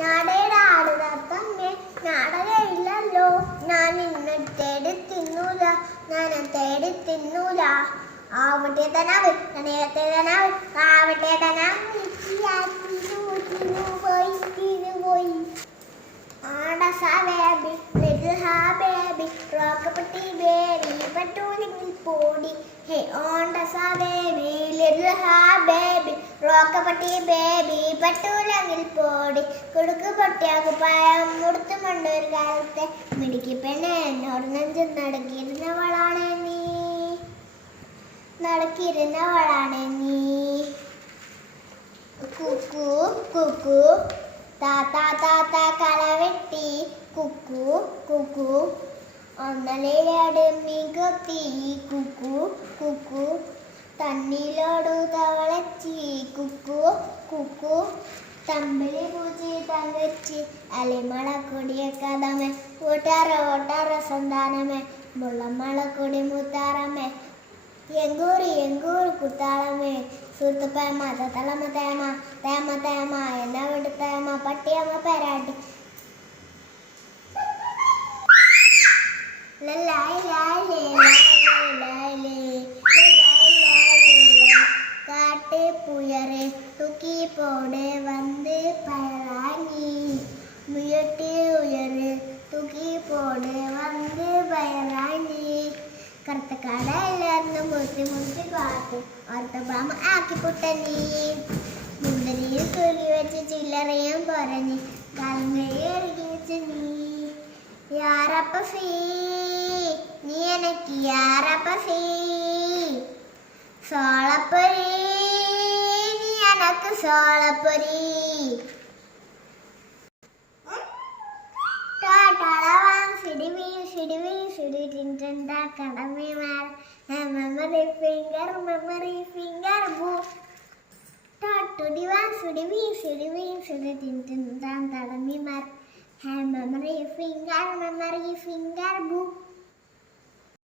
ഞാടയുടെ ആടുതത്തമ്മേ ഞാടകയില്ലല്ലോ ഞാൻ ഇന്ന് തേടി തിന്നൂല ഞാൻ തേടി തിന്നൂല. ആവട്ടെ തനാവ് തനാവ് ആവട്ടെ തനാവ് പോടി ഹേ ഓണ്ടസ ബേബി ലിറ്റിൽ ഹാ ബേബി റോക്കപ്പട്ടി ബേബി പട്ടൂലങ്ങിൽ പോടി. കുടുക്ക് പൊട്ടിയ പഴം മുടുത്തു കൊണ്ടൊരു കാലത്തെ മിടുക്കി പെണ്ണെ എന്നോട് നെഞ്ചു നടക്കിയിരുന്നവളാണ് നീ. നടക്കിയിരുന്നവളാണ് നീ. കുക്കു കുക്കു. താത്ത താത്ത കളവെട്ടി കുക്കു കുക്കു. ഒന്നലയുടെ മികത്തി കുക്കു കുക്കു കുക്കു തമ്പിളി പൂച്ചി തങ്കച്ചി അലിമള കൊടിയ കഥമേ ഓട്ടാറ ഓട്ടാറ സന്താനമേ മുള്ളമ്മളക്കൊടി മുത്താറമേ എങ്കൂറി എങ്കൂറി കുത്താളമേ സുഹൃത്തുപ്പേമ തത്തളമ തേമ തേമ തേമ എന്നെ വിട്ട് തേമ പട്ടിയമ്മ പെരാട്ടി ലല്ലായ് പോട് വന്ന് പയറാനി മുയട്ടി ഉയര് തുകി പോടെ വന്ന് പയറാനി കറുത്ത കടയിലായിരുന്നു മുത്തി മുത്തി പാത്തു ഓർത്ത ആക്കി ആക്കിപ്പുട്ടനി മുണ്ടരിയിൽ തുള്ളി വെച്ച് ചില്ലറയും വെച്ച് നീ. യാറപ്പ യാറപ്പ ഫീ. സോളപ്പൊരി. ke sekolah peri. Tadalawang sidimi sidimi sidi cincin tak kala memar. Memori finger memori finger bu. Tadudiwang sidimi sidimi sidi cincin tak kala memar. Memori finger memori finger bu. Memori finger memori finger bu.